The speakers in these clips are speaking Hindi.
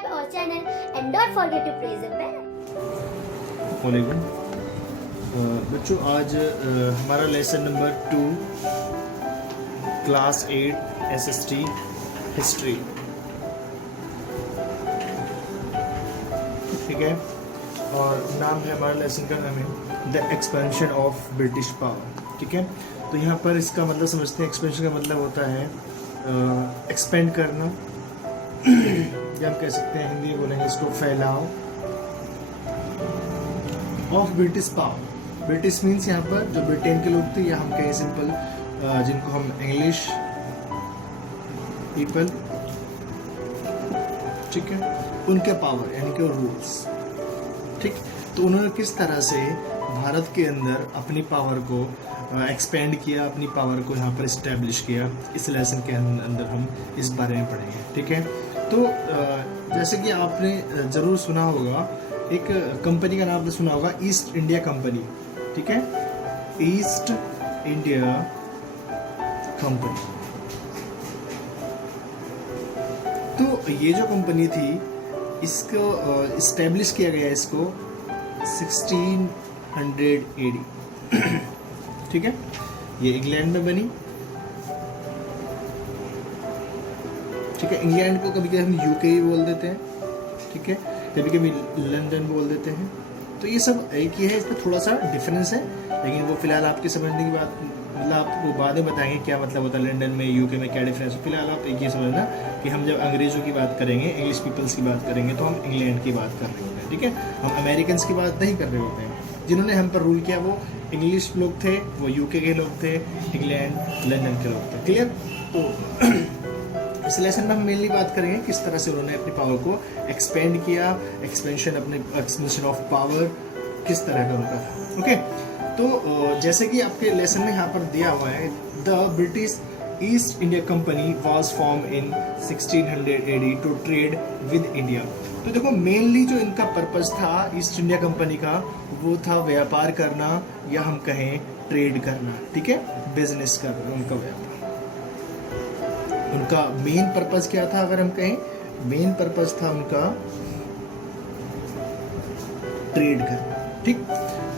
subscribe our channel and don't forget to press the bell. वालेकुम बच्चों, आज हमारा lesson number 2 class 8 SST history, ठीक है। और नाम है हमारा लेसन का नाम है the expansion of British power, ठीक है। तो यहाँ पर इसका मतलब समझते हैं। एक्सपेंशन का मतलब होता है एक्सपेंड करना, या हम कह सकते हैं हिंदी में बोलेंगे इसको फैलाव of British power. British means यहाँ पर जो ब्रिटेन के लोग थे, या हम कहें सिंपल जिनको हम इंग्लिश पीपल, ठीक है, उनके पावर यानी कि रूल्स, ठीक। तो उन्होंने किस तरह से भारत के अंदर अपनी पावर को एक्सपेंड किया, अपनी पावर को यहाँ पर इस्टेब्लिश किया, इस लेसन के अंदर हम इस बारे में पढ़ेंगे, ठीक है। तो जैसे कि आपने ज़रूर सुना होगा, एक कंपनी का नाम आपने सुना होगा, ईस्ट इंडिया कंपनी, ठीक है, ईस्ट इंडिया कंपनी। तो ये जो कंपनी थी, इसको इस्टेब्लिश किया गया इसको 1600 AD, ठीक है। ये इंग्लैंड में बनी, ठीक है। इंग्लैंड को कभी कभी हम UK भी बोल देते हैं, ठीक है, कभी कभी लंदन बोल देते हैं। तो ये सब एक ही है, इसमें थोड़ा सा डिफरेंस है, लेकिन वो फिलहाल आपके समझने की बात, मतलब आपको बाद में बताएंगे क्या मतलब होता है लंदन में, UK में क्या डिफरेंस है। फिलहाल आप एक ये समझना कि हम जब अंग्रेज़ों की बात करेंगे, इंग्लिश पीपल्स की बात करेंगे, तो हम इंग्लैंड की बात कर रहे होते हैं, ठीक है। हम अमेरिकन की बात नहीं कर रहे होते हैं। जिन्होंने हम पर रूल किया वो इंग्लिश लोग थे, वो UK के लोग थे, इंग्लैंड लंदन के लोग थे, क्लियर। तो इस लेसन में हम मेनली बात करेंगे किस तरह से उन्होंने अपनी पावर को एक्सपेंड किया, एक्सपेंशन ऑफ पावर किस तरह का उनका था, ओके। तो जैसे कि आपके लेसन में यहाँ पर दिया हुआ है, the British East India Company was form in 1600 AD to trade with India. तो देखो, मेनली जो इनका पर्पस था ईस्ट इंडिया कंपनी का, वो था व्यापार करना, या हम कहें ट्रेड करना, ठीक है, बिजनेस करना, उनका व्यापार। उनका मेन पर्पस क्या था, अगर हम कहें मेन पर्पस था उनका ट्रेड करना, ठीक।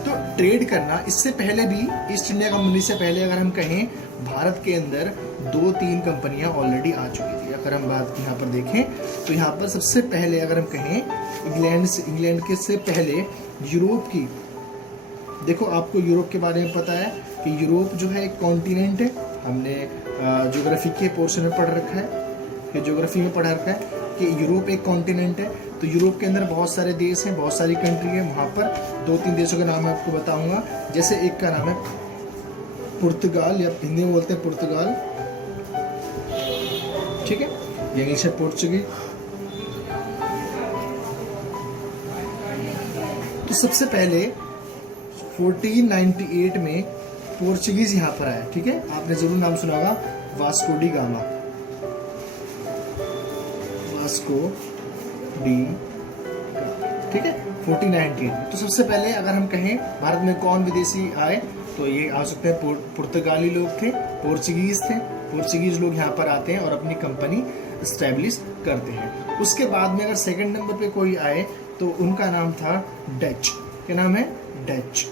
तो ट्रेड करना, इससे पहले भी ईस्ट इंडिया कंपनी से पहले अगर हम कहें, भारत के अंदर 2-3 कंपनियां ऑलरेडी आ चुकी थी। अगर हम बात यहाँ पर देखें तो यहाँ पर सबसे पहले अगर हम कहें इंग्लैंड के से पहले यूरोप की, देखो आपको यूरोप के बारे में पता है कि यूरोप जो है एक कॉन्टिनेंट है। हमने ज्योग्राफी के पोर्शन में पढ़ रखा है, कि ज्योग्राफी में पढ़ा रखा है कि यूरोप एक कॉन्टिनेंट है। तो यूरोप के अंदर बहुत सारे देश हैं, बहुत सारी कंट्री है। वहाँ पर 2-3 देशों के नाम मैं आपको बताऊंगा। जैसे एक का नाम है पुर्तगाल, या हिंदी में बोलते हैं पुर्तगाल, ठीक है, ये इंग्लिश है पोर्चुगीज। तो सबसे पहले 1498 में पोर्चुगीज यहाँ पर आया, ठीक है। आपने जरूर नाम सुना होगा, Vasco D gamma, Vasco D, ठीक है, 1498। तो सबसे पहले अगर हम कहें भारत में कौन विदेशी आए, तो ये आ सकते हैं पुर्तगाली लोग थे, पोर्चुगीज थे। पोर्चुगीज लोग यहाँ पर आते हैं और अपनी कंपनी स्टैब्लिश करते हैं। उसके बाद में अगर सेकंड नंबर पे कोई आए तो उनका नाम था डच। क्या नाम है? डच।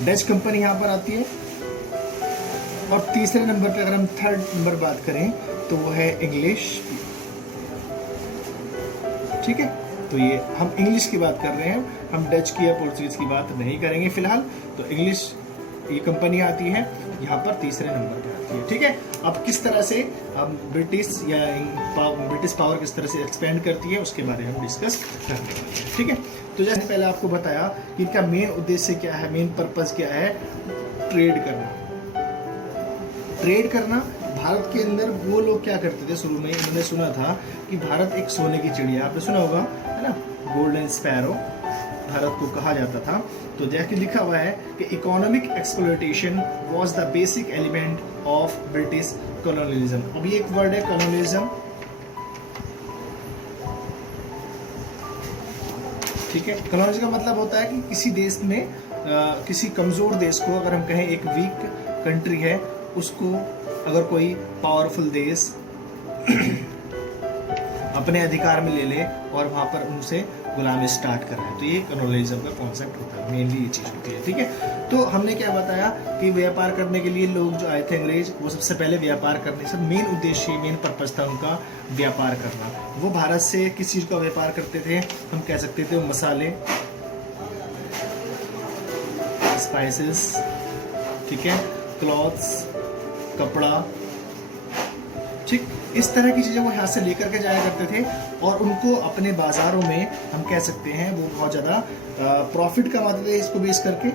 डच कंपनी यहाँ पर आती है। और तीसरे नंबर पे अगर हम थर्ड नंबर बात करें तो वो है इंग्लिश, ठीक है। तो ये हम इंग्लिश की बात कर रहे हैं, हम डच की या पोर्चुगीज की बात नहीं करेंगे फिलहाल। तो इंग्लिश ये कंपनी आती है यहाँ पर तीसरे नंबर पे आती है, ठीक है। अब किस तरह से हम ब्रिटिश पावर किस तरह से एक्सपेंड करती है उसके बारे में हम डिस्कस करते हैं, ठीक है। तो जैसे पहले आपको बताया कि इनका मेन उद्देश्य क्या है, मेन पर्पस क्या है, ट्रेड करना। ट्रेड करना, भारत के अंदर वो लोग क्या करते थे, शुरू में इन्होंने सुना था कि भारत एक सोने की चिड़िया, आपने सुना होगा, है ना, गोल्डन स्पैरो भारत को कहा जाता था। तो जैसे लिखा हुआ है कि economic exploitation was the basic element of British colonialism. अब ये एक वर्ड है कॉलोनियलिज्म, ठीक है। कॉलोनियलिज्म का मतलब होता है कि किसी देश में किसी कमजोर देश को, अगर हम कहें एक वीक कंट्री है, उसको अगर कोई पावरफुल देश अपने अधिकार में ले ले और वहाँ पर उनसे गुलामी स्टार्ट कर रहा है। तो ये कॉलोनियलिज्म का कॉन्सेप्ट होता है, मेनली ये चीज़ होती है। ठीक है, तो हमने क्या बताया कि व्यापार करने के लिए लोग जो आए थे अंग्रेज, वो सबसे पहले व्यापार करने से मेन उद्देश्य, मेन पर्पज था उनका व्यापार करना। वो भारत से किस चीज़ का व्यापार करते थे, हम कह सकते थे मसाले, स्पाइसेस, ठीक है, क्लॉथ्स, कपड़ा, ठीक, इस तरह की चीज़ें वो यहाँ से लेकर के जाया करते थे और उनको अपने बाज़ारों में हम कह सकते हैं वो बहुत ज़्यादा प्रॉफिट कमाते थे इसको बेच करके।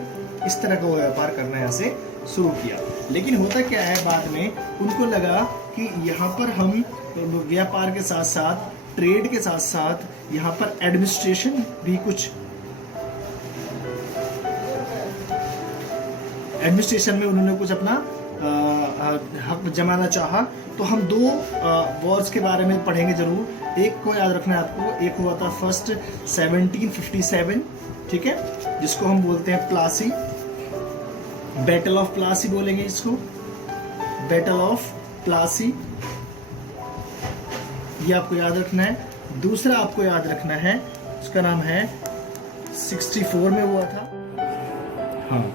इस तरह का वो व्यापार करना यहाँ से शुरू किया। लेकिन होता क्या है, बाद में उनको लगा कि यहाँ पर हम व्यापार के साथ साथ, ट्रेड के साथ साथ यहाँ पर एडमिनिस्ट्रेशन भी कुछ, एडमिनिस्ट्रेशन में उन्होंने कुछ अपना हक जमाना चाहा। तो हम दो वॉर्स के बारे में पढ़ेंगे जरूर। एक को याद रखना है आपको, एक हुआ था फर्स्ट 1757, ठीक है, जिसको हम बोलते हैं प्लासी, बैटल ऑफ प्लासी बोलेंगे इसको, बैटल ऑफ प्लासी, ये आपको याद रखना है। दूसरा आपको याद रखना है, उसका नाम है 64 में हुआ था। हाँ,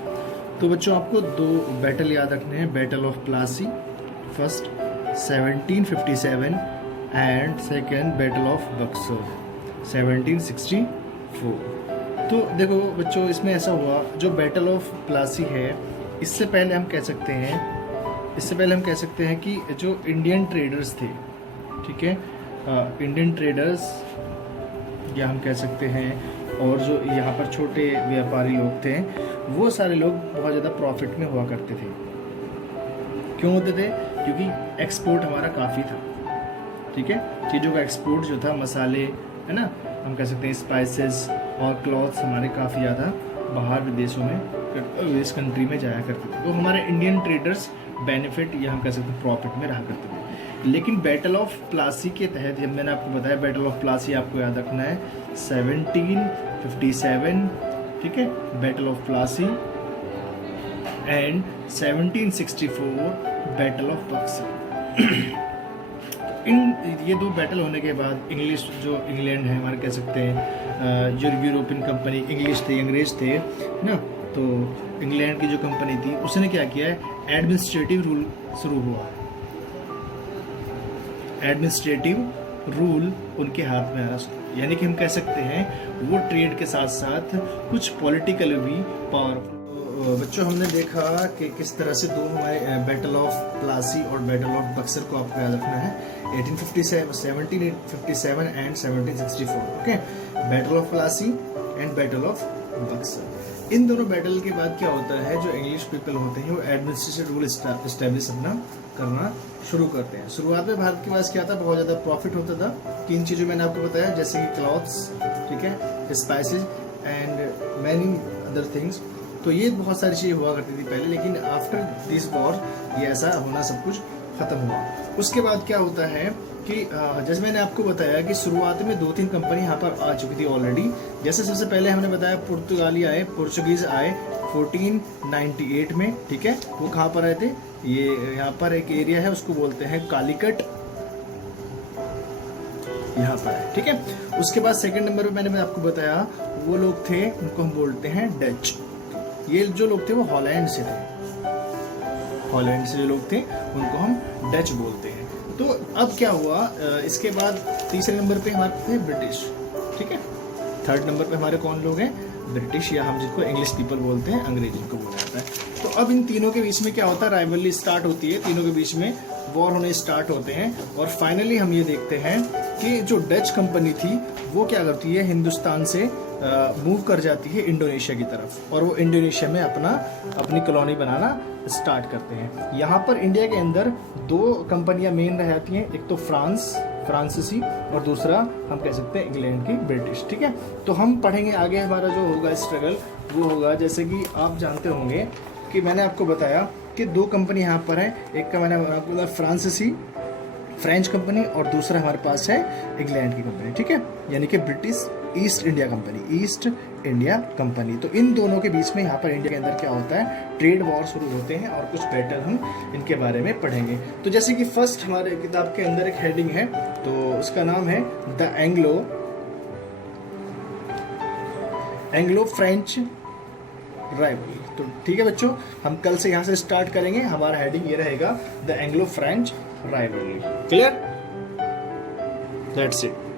तो बच्चों आपको दो बैटल याद रखने हैं, battle of Plassey first 1757 and second battle of Buxar 1764। तो देखो बच्चों, इसमें ऐसा हुआ, जो बैटल ऑफ प्लासी है, इससे पहले हम कह सकते हैं कि जो इंडियन ट्रेडर्स थे, ठीक है, इंडियन ट्रेडर्स या हम कह सकते हैं, और जो यहाँ पर छोटे व्यापारी लोग थे, वो सारे लोग बहुत ज़्यादा प्रॉफिट में हुआ करते थे। क्यों होते थे? क्योंकि एक्सपोर्ट हमारा काफ़ी था, ठीक है, चीज़ों का एक्सपोर्ट जो था, मसाले, है ना, हम कह सकते हैं स्पाइसेस और क्लॉथ्स हमारे काफ़ी ज़्यादा बाहर विदेशों में, विदेश कंट्री में जाया करते थे। तो हमारे इंडियन ट्रेडर्स बेनिफिट या हम कह सकते हैं प्रॉफिट में रहा करते थे। लेकिन बैटल ऑफ प्लासी के तहत, मैंने आपको बताया बैटल ऑफ प्लासी आपको याद रखना है 1757, ठीक है, battle of Plassey, and 1764 battle of Buxar. इन ये दो बैटल होने के बाद इंग्लिश, जो इंग्लैंड है हमारे, कह सकते हैं जो यूरोपियन कंपनी, इंग्लिश थे, अंग्रेज थे ना, तो इंग्लैंड की जो कंपनी थी उसने क्या किया है, एडमिनिस्ट्रेटिव रूल शुरू हुआ। एडमिनिस्ट्रेटिव रूल उनके हाथ में आना शुरू, यानी कि हम कह सकते हैं वो ट्रेड के साथ साथ कुछ पॉलिटिकल भी पावरफुल। बच्चों, हमने देखा कि किस तरह से दो हमारे बैटल ऑफ प्लासी और बैटल ऑफ बक्सर को आपको याद रखना है, 1757 and 1764, okay, battle of Plassey and battle of Buxar. इन दोनों बैटल के बाद क्या होता है, जो इंग्लिश पीपल होते हैं वो एडमिनिस्ट्रेटिव रूल स्टैब्लिश अपना करना शुरू करते हैं। शुरुआत में भारत के पास क्या था, बहुत ज़्यादा प्रॉफिट होता था। 3 चीज़ों मैंने आपको बताया, जैसे कि क्लॉथ्स, ठीक है, spices and many other things. तो ये बहुत सारी चीज़ें हुआ करती थी पहले, लेकिन आफ्टर दिस वॉर ये ऐसा होना सब कुछ ख़त्म हुआ। उसके बाद क्या होता है कि जैसे मैंने आपको बताया कि शुरुआत में 2-3 कंपनी यहाँ पर आ चुकी थी ऑलरेडी। जैसे सबसे पहले हमने बताया पोर्चुगीज आए 1498 में, ठीक है, वो कहाँ पर आए थे, ये यहाँ पर एक एरिया है उसको बोलते हैं कालीकट, यहाँ पर है, ठीक है। उसके बाद सेकंड नंबर पे मैंने आपको बताया वो लोग थे, उनको हम बोलते हैं डच। ये जो लोग थे वो हॉलैंड से थे, हॉलैंड से जो लोग थे उनको हम डच बोलते हैं। तो अब क्या हुआ, इसके बाद तीसरे नंबर पे हमारे थे ब्रिटिश, ठीक है। थर्ड नंबर पे हमारे कौन लोग हैं, ब्रिटिश, या हम जिसको इंग्लिश पीपल बोलते हैं, अंग्रेजी को बोला जाता है। तो अब इन तीनों के बीच में क्या होता है, राइवलरी स्टार्ट होती है, तीनों के बीच में वॉर होने स्टार्ट होते हैं। और फाइनली हम ये देखते हैं कि जो डच कंपनी थी वो क्या करती है, हिंदुस्तान से मूव कर जाती है इंडोनेशिया की तरफ, और वो इंडोनेशिया में अपनी कॉलोनी बनाना स्टार्ट करते हैं। यहाँ पर इंडिया के अंदर 2 कंपनियां मेन रह जाती हैं, एक तो फ्रांसीसी और दूसरा हम कह सकते हैं इंग्लैंड की ब्रिटिश, ठीक है। तो हम पढ़ेंगे आगे, हमारा जो होगा स्ट्रगल वो होगा, जैसे कि आप जानते होंगे कि मैंने आपको बताया कि 2 कंपनी यहाँ पर है, एक का मैंने आपको बताया फ्रेंच कंपनी और दूसरा हमारे पास है इंग्लैंड की कंपनी, ठीक है, यानी कि British East India company, east India company. तो इन दोनों के बीच में यहाँ पर इंडिया के अंदर क्या होता है, ट्रेड वॉर शुरू होते हैं और कुछ बैटल हम इनके बारे में पढ़ेंगे। तो जैसे कि फर्स्ट हमारे किताब के अंदर एक हेडिंग है, तो उसका नाम है द एंग्लो फ्रेंच राइवलरी। तो ठीक है बच्चों, हम कल से यहाँ से स्टार्ट करेंगे, हमारा हेडिंग ये रहेगा the Anglo French rivalry. Clear? That's it.